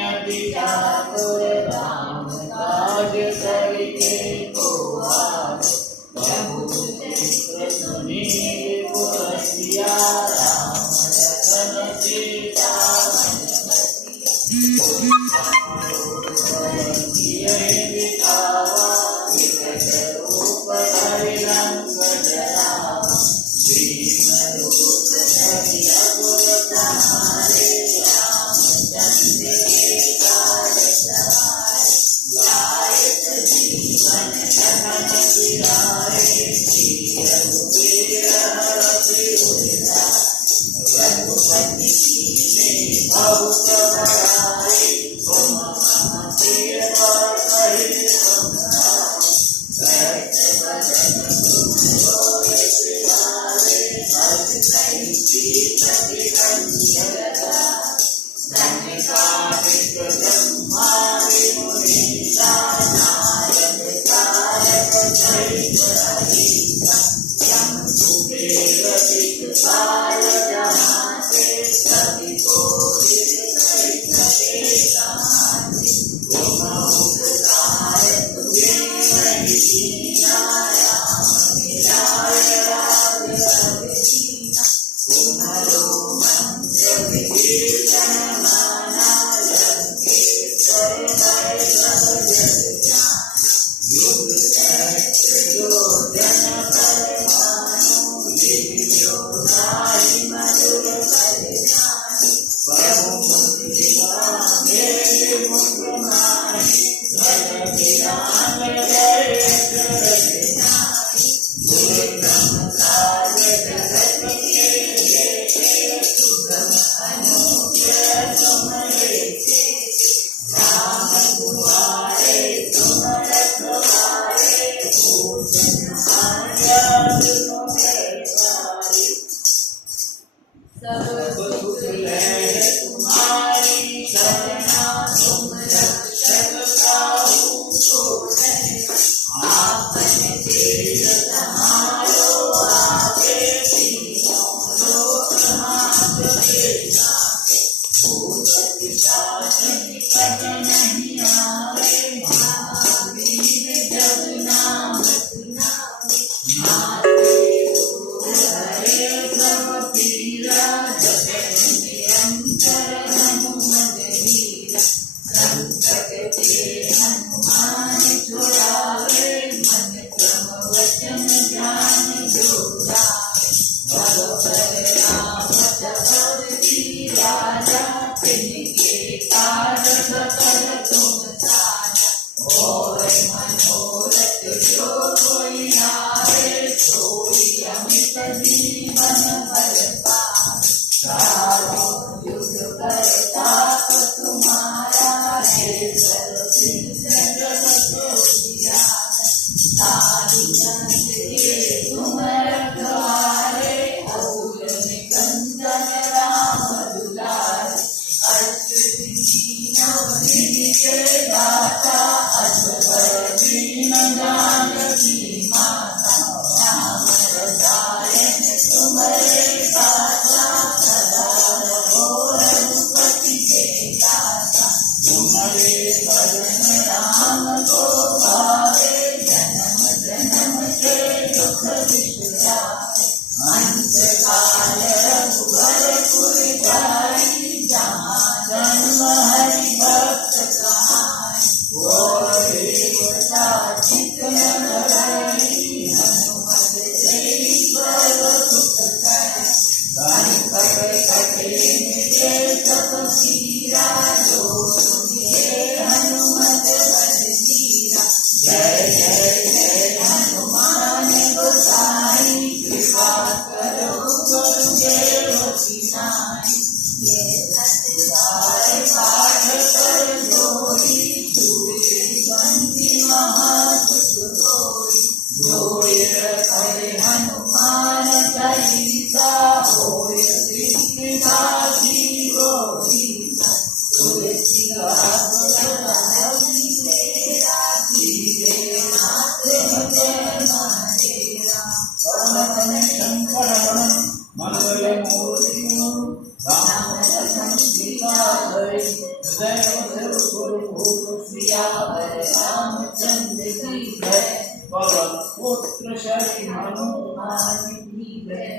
अति चातुर राम काज करके को आवे। प्रभु चरित्र सुनील गुण सिया राम लखन सीता मन बसिया। दिखावा विकट रूप धरि लंक जरावा। भीम रूप धरि असुर संहारे। रामचंद्र के काज सवारे। लायक जीवन लखन जियाए। रघुवीर हरषि उद्धारे। रघुपति कीन्हे बहुत बड़ाई। तुम मम प्रिय भरत तुम्हारे। भक्त वचन तुम लोग सिधारे। भक्त कहि प्रीति कंचन संकालिक ब्रह्मादि मुनीसा। नारद तारक सहित अहिसा। यम कुबेर दिक्पाल जहाँ से। सभी कोटिल सहित के समाधि। तुम उपकारक नहीं कीना। राम मिलाय राज सब दीना। तुम्हारो मंत्र विभीषण माना। लंकेश्वर भय सब जग जाना। युग सहस्त्र योजन पर भानु। लिखियो ताहि मधुर फल जानु। प्रभु मुद्रिका मेरे मुख माहि। जग बिरान जय जगत जाहि। दुर्गम काज जगत के लेखे। सुगम अनुग्रह तुम्हारे तेजे। राम दुआरे तुम रखवारे। भूषण मार्ग तुम्हें पारे। सब सुख लहर तुम्हारी शरणा। तुम रक्षक काहू को डरना। आपन तेज समारो आगे। तीनों लोक हांकते जाके। भूत पिशाच निकट नहीं आवे। महावीर जब नाम सुनावे। नाथे दूर हरे सब पीरा। जगत निरंतर हनुमत वीरा। संकट ते हनुमान छुड़ावे। मन क्रम वचन ध्यान जो लावे। भव भय राम तपद की राजा। तिनके काज सकल तुम साजा। और मनोरथ जो कोई लावे। सोई अमित जीवन फल पावे। चारों युग प्रताप तुम्हारा। है सर्वसिद्ध जगत उजियारा। साधु संत के तुम रखवारे। असुर निकंदन राम दुलारे। अच्युत दीन निधि के दाता। असवर दीन जानकी माता। राम रसायन तुम्हारे साचा। सदा रहो रघुपति के दाता। तुम्हारे भजन राम को भावे। जन्म जन्म के दुख बिसरावे। अंत काल रघुवरपुर जाई। जहाँ जन्म हरि भक्त कहाई। वो देवता चित न धरई। हनुमत से सर्व सुख करे। संकट कटे मिटे सब पीरा। जो सुनिए हनुमत बल धीरा। जय जय जय हनुमान गोसाई। कृपा करो गुरुदेव की नाई। ये सतबार पाठ कर जोई। सूर्य बंदी महासुख होई। जोय करे हनुमान चालीसा। होय सिद्धि साखी गोरीसा। तुलसी शंकर मंगल मूर्ति राम देव स्वरूप सियावर रामचंद्र की जय। पवन पुत्र श्री हनुमान की जय।